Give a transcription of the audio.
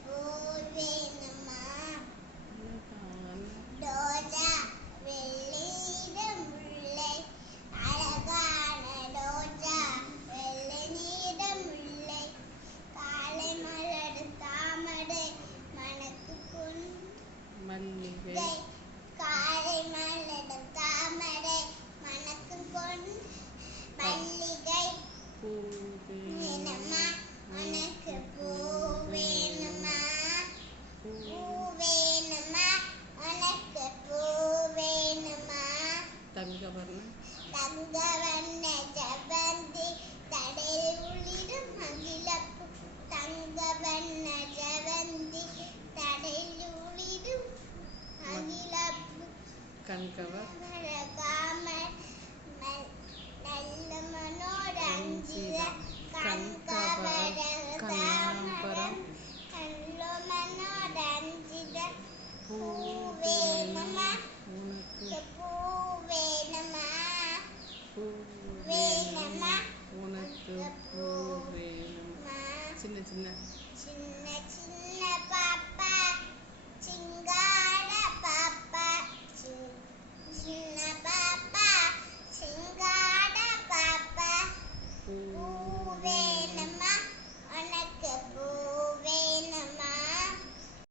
பூவேணுமா ரோஜா வெள்ளை முல்லை அழகான ரோஜா வெள்ளை நீட முல்லை காலை மலர் தாமரை மணக்கு பொன் மல்லிகை காலை மலர் தாமரை மணக்கு பொன் மல்லிகை வேணுமா உனக்கு பூவேணுமா பூவேணுமா உனக்கு பூவேணுமா தங்கவர்ண ஜவந்தி தடையில் உளிரும் மகிழப்பு தங்கவர்ண ஜவந்தி தடையில் உளிரும் மகிழப்பு கண்கவர் நல்ல மனோரஞ்சித கண்கவர் தாமரம் நல்ல மனோரஞ்சித பூவேணுமா உனக்கு பூவேணுமா வேணுமா உனக்கு பூவேணுமா சின்ன சின்ன சின்ன சின்ன